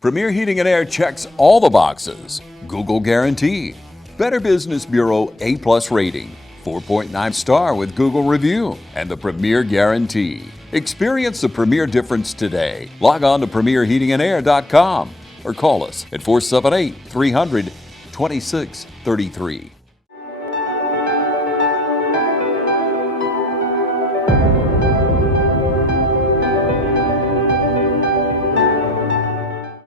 Premier Heating and Air checks all the boxes. Google guarantee. Better Business Bureau A+ rating. 4.9 star with Google review. And the Premier Guarantee. Experience the Premier difference today. Log on to premierheatingandair.com or call us at 478-300-2633.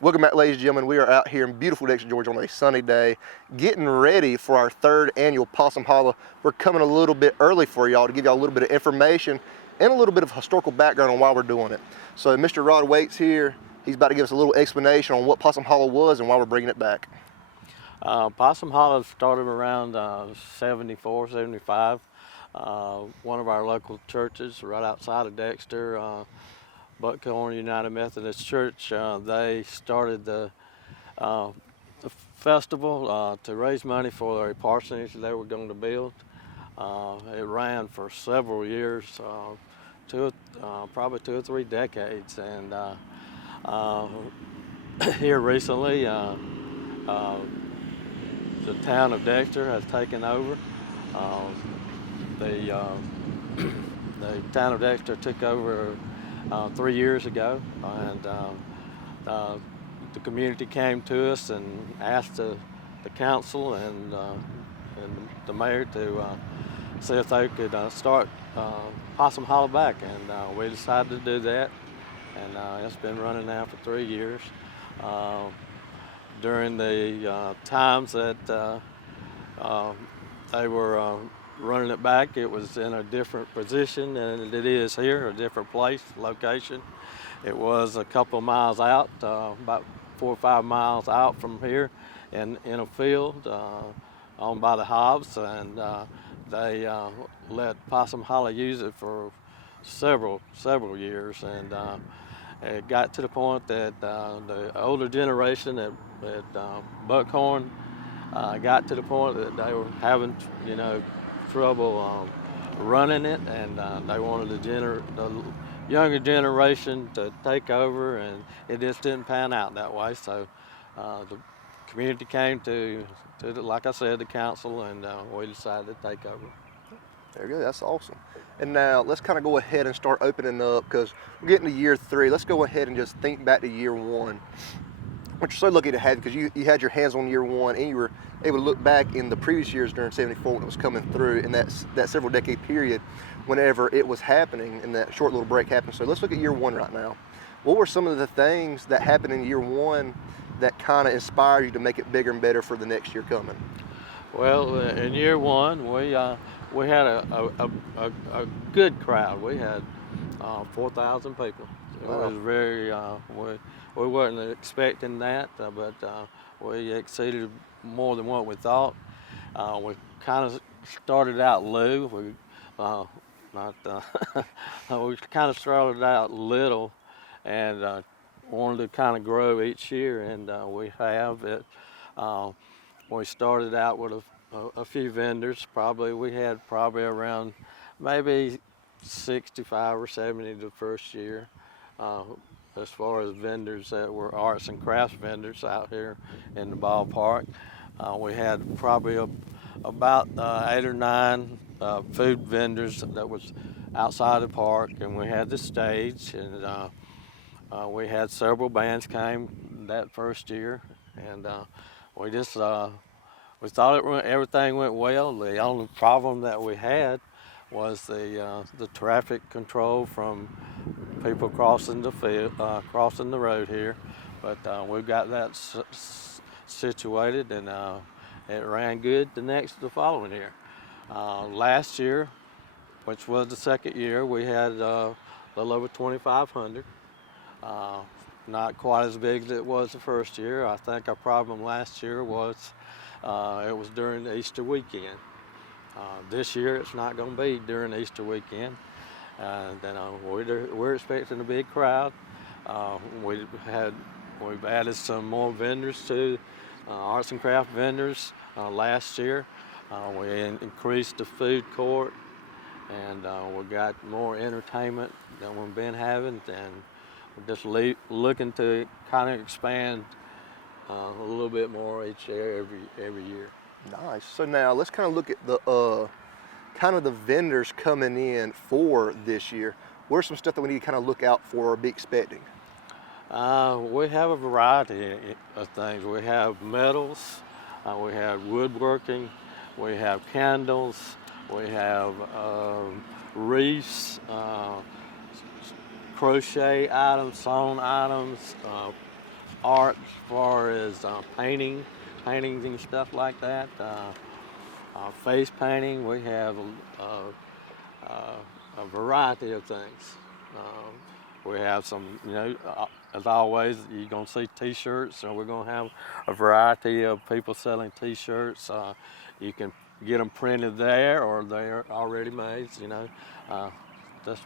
Welcome back, ladies and gentlemen. We are out here in beautiful Dexter, Georgia on a sunny day, getting ready for our 3rd annual Possum Holla. We're coming a little bit early for y'all to give y'all a little bit of information and a little bit of historical background on why we're doing it. So Mr. Rod Waits here, he's about to give us a little explanation on what Possum Holla was and why we're bringing it back. Possum Holla started around 74, 75. One of our local churches right outside of Dexter, Buckhorn United Methodist Church, they started the festival to raise money for a parsonage they were going to build. It ran for several years, probably 2 or 3 decades, and here recently the town of Dexter has taken over. The town of Dexter took over 3 years ago, and the community came to us and asked the council and the mayor to see if they could start Possum Holla back, and we decided to do that, and it's been running now for 3 years. During the times that they were running it back, it was in a different position than it is here, a different place, location. It was a couple of miles out, about 4 or 5 miles out from here in a field owned by the Hobbs, and they let Possum Holla use it for several years, and it got to the point that the older generation at Buckhorn got to the point that they were having, trouble running it, and they wanted the younger generation to take over, and it just didn't pan out that way. So the community came to like I said, the council, and we decided to take over. There you go, that's awesome. And now let's kind of go ahead and start opening up, because we're getting to year 3. Let's go ahead and just think back to year 1. Which you're so lucky to have, because you had your hands on year 1, and you were able to look back in the previous years during 74 when it was coming through in that several decade period whenever it was happening and that short little break happened. So let's look at year 1 right now. What were some of the things that happened in year 1 that kind of inspired you to make it bigger and better for the next year coming? Well, in year 1, we had a good crowd. We had 4,000 people. It was very, we weren't expecting that, but we exceeded more than what we thought. We kind of started out low. We kind of started out little, and wanted to kind of grow each year, and we have it. We started out with a few vendors. We had around maybe 65 or 70 the first year. As far as vendors that were arts and crafts vendors out here in the ballpark. We had probably about 8 or 9 food vendors that was outside the park, and we had the stage, and we had several bands came that first year, and we just we thought everything went well. The only problem that we had was the traffic control from people crossing the road here, but we've got that situated, and it ran good the following year. Last year, which was the second year, we had a little over 2,500. Not quite as big as it was the first year. I think our problem last year was it was during the Easter weekend. This year it's not going to be during the Easter weekend. We're expecting a big crowd. We've added some more vendors to arts and craft vendors last year. We increased the food court, and we got more entertainment than we've been having, and just looking to kind of expand a little bit more each year, every year. Nice. So now let's kind of look at the kind of the vendors coming in for this year. Where's some stuff that we need to kind of look out for or be expecting? We have a variety of things. We have metals, we have woodworking, we have candles, we have wreaths, crochet items, sewn items, art as far as paintings and stuff like that. Face painting, we have a variety of things. We have some, as always, you're going to see t-shirts, so we're going to have a variety of people selling t-shirts. You can get them printed there or they're already made,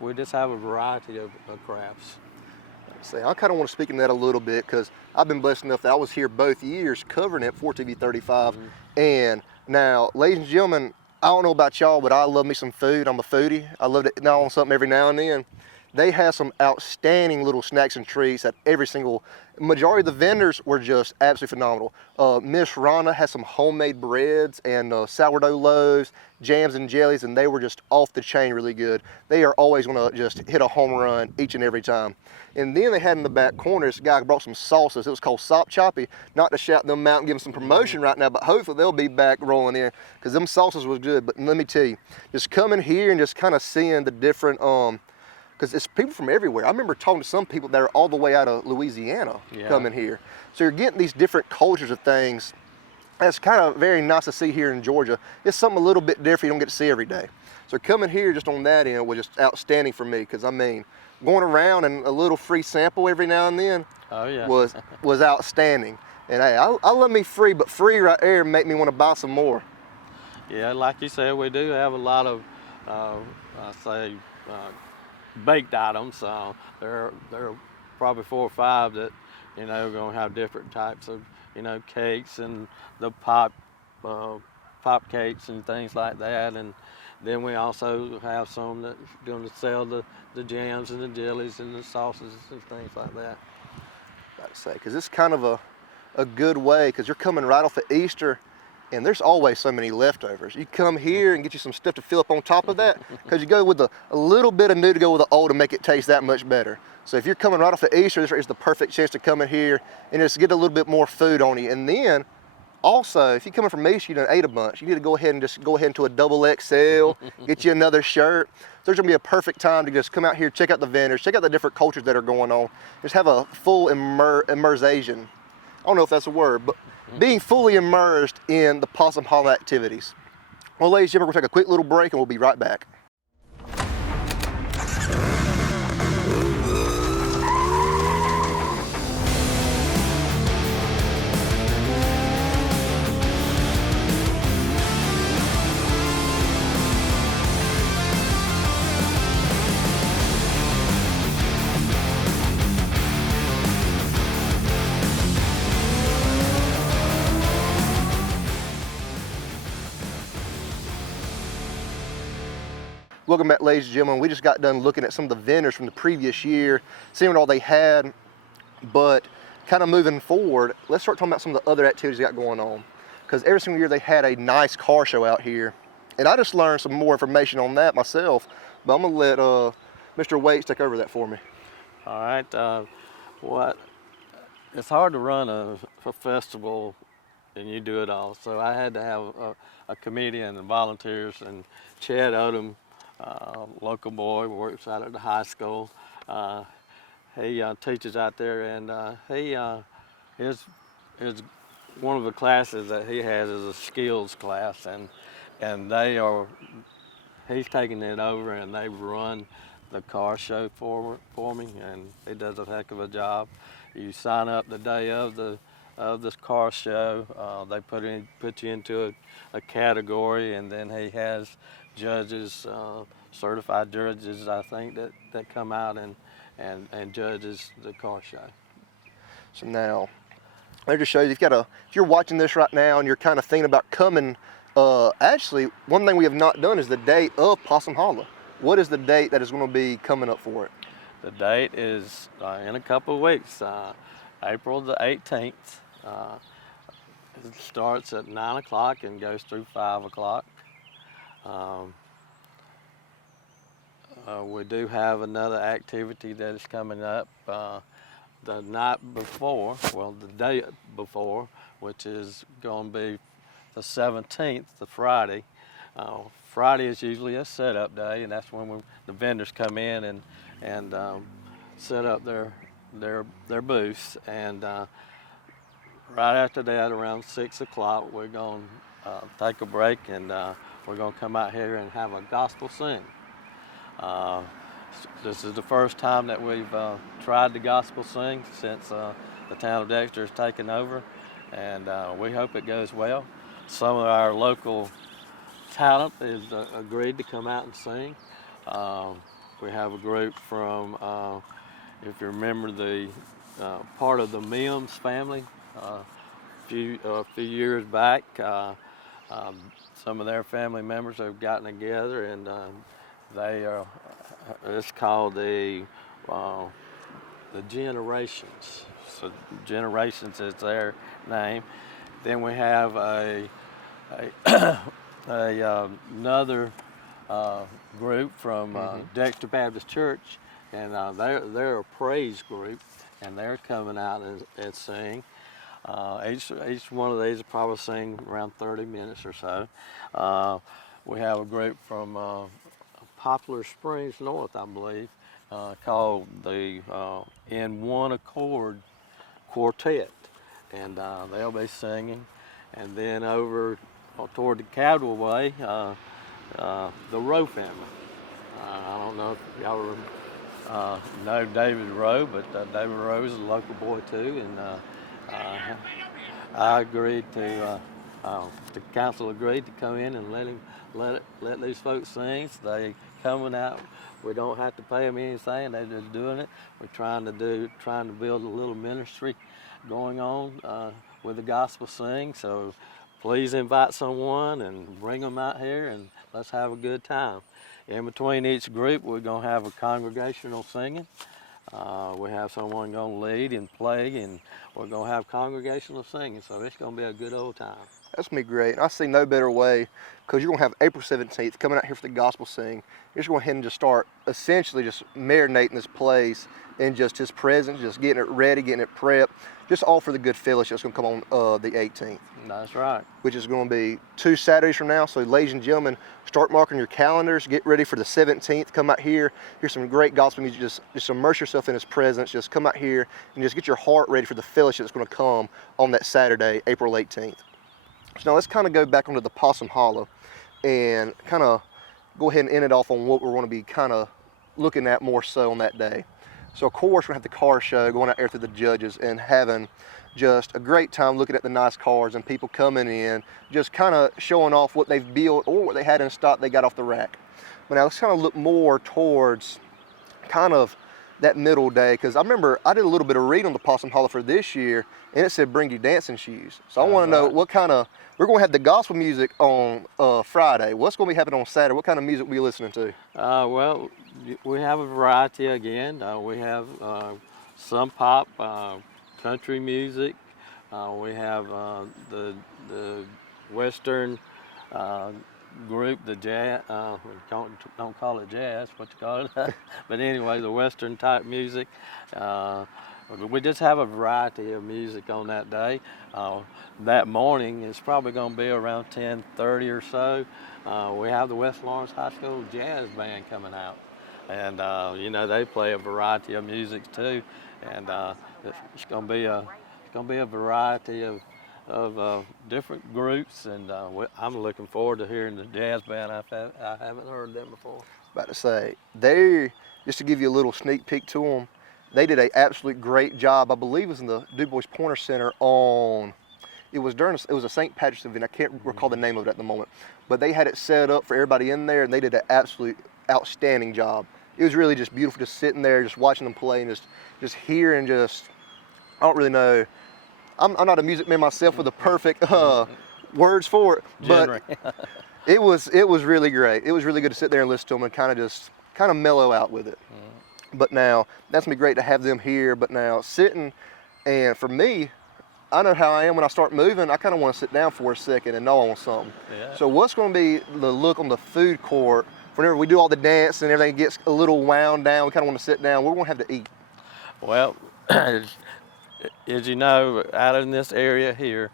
we just have a variety of crafts. Say, I kind of want to speak in that a little bit because I've been blessed enough that I was here both years covering it for TV35. And now, ladies and gentlemen, I don't know about y'all, but I love me some food. I'm a foodie. I love to gnaw on something every now and then. They have some outstanding little snacks and treats at majority of the vendors were just absolutely phenomenal. Miss Rana has some homemade breads and sourdough loaves, jams and jellies, and they were just off the chain really good. They are always gonna just hit a home run each and every time. And then they had in the back corner, this guy brought some sauces. It was called Sop Choppy. Not to shout them out and give them some promotion right now, but hopefully they'll be back rolling in because them sauces was good. But let me tell you, just coming here and just kind of seeing the different, because it's people from everywhere. I remember talking to some people that are all the way out of Louisiana coming here. So you're getting these different cultures of things. That's kind of very nice to see here in Georgia. It's something a little bit different you don't get to see every day. So coming here just on that end was just outstanding for me because, I mean, going around and a little free sample every now and then was outstanding. And hey, I love me free, but free right there make me want to buy some more. Yeah, like you said, we do have a lot of, baked items. There are probably 4 or 5 that, are going to have different types of, cakes and the pop cakes and things like that. And then we also have some that's going to sell the jams and the jellies and the sauces and things like that. I'd say, because it's kind of a good way, because you're coming right off of Easter, and there's always so many leftovers. You come here and get you some stuff to fill up on top of that, because you go with a little bit of new to go with the old to make it taste that much better. So if you're coming right off of Easter, this is the perfect chance to come in here and just get a little bit more food on you. And then, also, if you're coming from Easter, you done ate a bunch, you need to go ahead into a double XL, get you another shirt. So there's gonna be a perfect time to just come out here, check out the vendors, check out the different cultures that are going on, just have a full immersion. I don't know if that's a word, but being fully immersed in the Possum Hollow activities. Well, ladies and gentlemen, we're gonna take a quick little break and we'll be right back. Welcome back, ladies and gentlemen. We just got done looking at some of the vendors from the previous year, seeing what all they had, but kind of moving forward, let's start talking about some of the other activities they got going on. Because every single year they had a nice car show out here, and I just learned some more information on that myself, but I'm gonna let Mr. Waits take over that for me. All right, it's hard to run a festival and you do it all. So I had to have a committee and volunteers, and Chad Odom, local boy, works out at the high school. He teaches out there, and his one of the classes that he has is a skills class, and he's taking it over, and they run the car show for me, and he does a heck of a job. You sign up the day of this car show. They put you into a category, and then he has judges, certified judges, I think, that come out and judges the car show. So now, that just shows if you're watching this right now and you're kind of thinking about coming, actually, one thing we have not done is the date of Possum Hollow. What is the date that is going to be coming up for it? The date is in a couple of weeks, April the 18th. It starts at 9 o'clock and goes through 5 o'clock. We do have another activity that is coming up the night before, well, the day before, which is going to be the 17th, the Friday. Friday is usually a setup day, and that's when the vendors come in and set up their booths. And right after that, around 6 o'clock, we're going to take a break, and we're going to come out here and have a gospel sing. This is the first time that we've tried the gospel sing since the town of Dexter has taken over, and we hope it goes well. Some of our local talent has agreed to come out and sing. We have a group from, if you remember, the part of the Mims family. A few years back, some of their family members have gotten together, and they are. It's called the Generations. So Generations is their name. Then we have another group from Dexter Baptist Church, and they're a praise group, and they're coming out and sing. Each one of these will probably sing around 30 minutes or so. We have a group from Poplar Springs North, I believe, called the In One Accord Quartet, and they'll be singing. And then over toward the Cadwell Way, the Rowe family. I don't know if y'all know David Rowe, but David Rowe is a local boy too, and I agreed to, the council agreed to come in and let these folks sing. So they coming out. We don't have to pay them anything. They're just doing it. We're trying to build a little ministry going on with the gospel sing. So please invite someone and bring them out here, and let's have a good time. In between each group, we're going to have a congregational singing. We have someone going to lead and play, and we're going to have congregational singing. So it's going to be a good old time. That's going to be great. I see no better way, because you're going to have April 17th coming out here for the gospel sing. You're just going ahead and just start essentially just marinating this place in just his presence, just getting it ready, getting it prepped, just all for the good fellowship that's going to come on the 18th. That's right. Which is going to be 2 Saturdays from now. So ladies and gentlemen, start marking your calendars, get ready for the 17th. Come out here, hear some great gospel music, just immerse yourself in his presence, just come out here and just get your heart ready for the fellowship that's going to come on that Saturday, April 18th. So now let's kind of go back onto the Possum Hollow and kind of go ahead and end it off on what we're going to be kind of looking at more so on that day. So of course we're going to have the car show, going out there through the judges and having just a great time looking at the nice cars and people coming in, just kind of showing off what they've built or what they had in stock they got off the rack. But now let's kind of look more towards kind of that middle day, because I remember I did a little bit of reading on the Possum Hollow for this year, and it said bring your dancing shoes. So I want to know what kind of, we're going to have the gospel music on Friday. What's going to be happening on Saturday? What kind of music will you listening to? Well, we have a variety again. We have some pop, country music. We have the Western group, the jazz, don't call it jazz, what you call it? But anyway, the Western type music. We just have a variety of music on that day. That morning is probably going to be around 10:30 or so. We have the West Lawrence High School Jazz Band coming out. And you know, they play a variety of music too. And it's going to be a variety of different groups, and I'm looking forward to hearing the jazz band. I haven't heard them before. About to say, just to give you a little sneak peek to them, they did an absolute great job. I believe it was in the Du Bois Pointer Center it was a St. Patrick's event. I can't recall the name of it at the moment, but they had it set up for everybody in there, and they did an absolute outstanding job. It was really just beautiful, just sitting there, just watching them play, and just hearing, I don't really know. I'm not a music man myself with the perfect words for it, but it was really great. It was really good to sit there and listen to them and kind of mellow out with it. But now, that's gonna be great to have them here, but now sitting, and for me, I know how I am when I start moving, I kind of want to sit down for a second and gnaw on something. Yeah. So what's gonna be the look on the food court whenever we do all the dance and everything gets a little wound down, we kind of want to sit down, we're gonna have to eat? Well, as you know, out in this area here,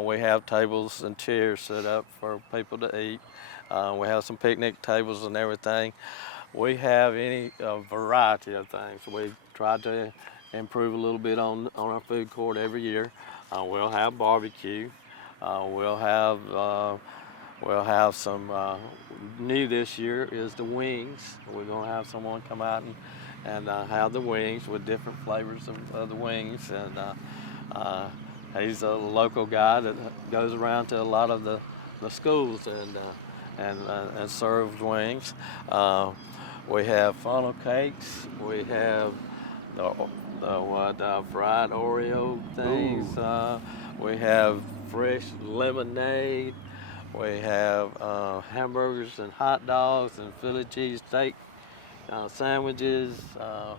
we have tables and chairs set up for people to eat. We have some picnic tables and everything. We have any variety of things. We try to improve a little bit on our food court every year. We'll have barbecue. We'll have some new this year is the wings. We're gonna have someone come out and have the wings with different flavors of the wings. And he's a local guy that goes around to a lot of the schools and serves wings. We have funnel cakes. We have the fried Oreo things. We have fresh lemonade. We have hamburgers and hot dogs and Philly cheesesteak sandwiches.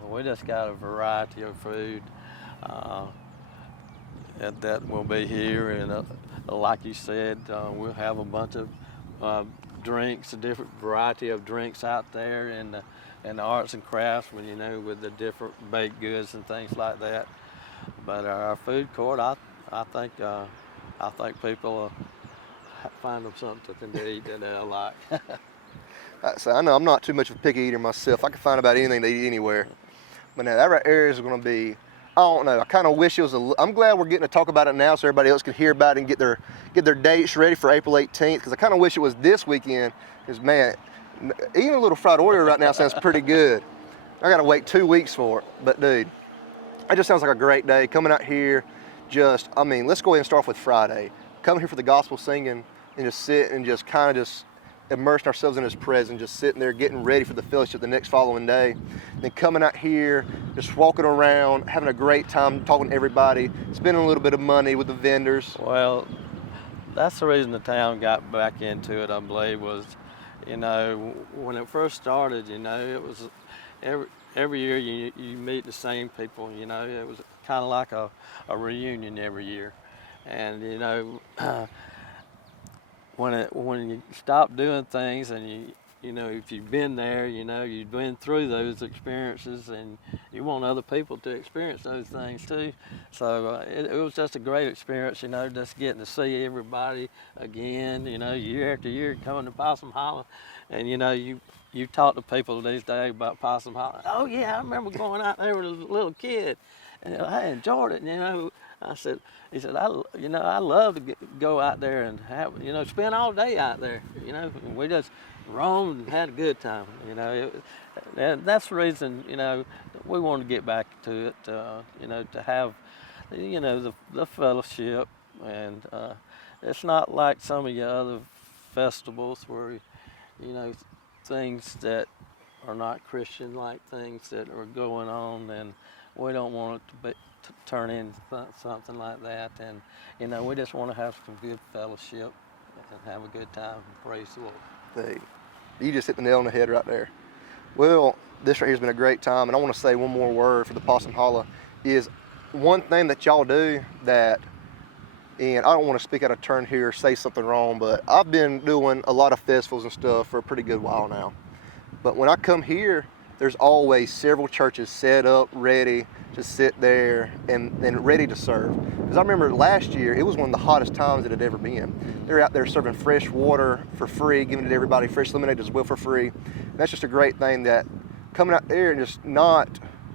We just got a variety of food that will be here. And like you said, we'll have a bunch of drinks, a different variety of drinks out there, and the arts and crafts, when with the different baked goods and things like that. But our food court, I think people find them something to eat that they like. So I know I'm not too much of a picky eater myself. I can find about anything to eat anywhere. But now that right area is going to be, I don't know. I kind of wish it was I'm glad we're getting to talk about it now so everybody else can hear about it and get their dates ready for April 18th. Because I kind of wish it was this weekend. Because man, eating a little fried Oreo right now sounds pretty good. I got to wait 2 weeks for it. But dude, it just sounds like a great day. Coming out here, let's go ahead and start off with Friday. Coming here for the gospel singing and just sit and just kind of just immersing ourselves in His presence, just sitting there getting ready for the fellowship the next following day. Then coming out here, just walking around, having a great time, talking to everybody, spending a little bit of money with the vendors. Well, that's the reason the town got back into it, I believe, was, when it first started, it was every year you meet the same people, it was kind of like a reunion every year. And, when you stop doing things and if you've been there, you've been through those experiences and you want other people to experience those things too. So it was just a great experience, just getting to see everybody again, year after year coming to Possum Hollow. And you talk to people these days about Possum Hollow. Oh yeah, I remember going out there with a little kid and I enjoyed it. He said, I love to go out there and have, spend all day out there, we just roamed and had a good time, and that's the reason, we want to get back to it, to have, the fellowship, and it's not like some of your other festivals where, things that are not Christian, like things that are going on, and we don't want it to turn into something like that. And we just want to have some good fellowship and have a good time. Praise the Lord. Hey, you just hit the nail on the head right there. Well, this right here has been a great time, and I want to say one more word for the Possum Hollow is one thing that y'all do that, and I don't want to speak out of turn here or say something wrong, but I've been doing a lot of festivals and stuff for a pretty good while now. But when I come here, there's always several churches set up, ready to sit there and ready to serve. Because I remember last year, it was one of the hottest times it had ever been. They were out there serving fresh water for free, giving it to everybody, fresh lemonade as well for free. And that's just a great thing, that coming out there and just not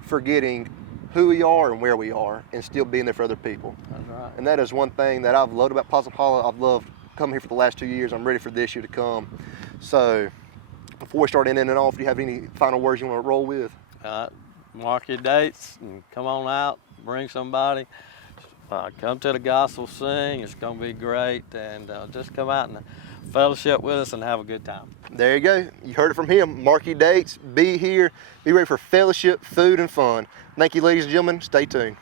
forgetting who we are and where we are and still being there for other people. That's right. And that is one thing that I've loved about Possum Hollow. I've loved coming here for the last 2 years. I'm ready for this year to come. So before we start ending it off, do you have any final words you want to roll with? Mark your dates and come on out, bring somebody, come to the gospel sing. It's going to be great, and just come out and fellowship with us and have a good time. There you go. You heard it from him. Mark your dates, be here, be ready for fellowship, food, and fun. Thank you, ladies and gentlemen. Stay tuned.